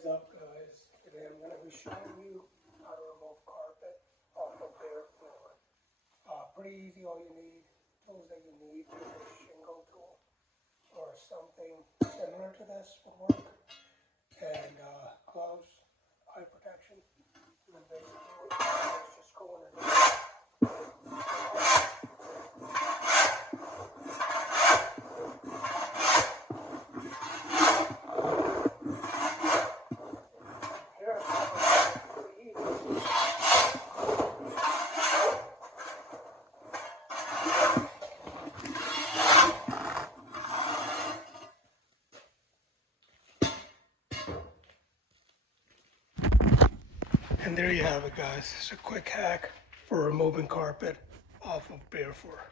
What is up, guys? Today I'm going to be showing you how to remove carpet off a bare floor. Pretty easy. All you need, tools that you need, is a shingle tool or something similar to this would work, and gloves, eye protection. And then basically what you do is just go underneath. And there you have it, guys. It's a quick hack for removing carpet off of bare floor.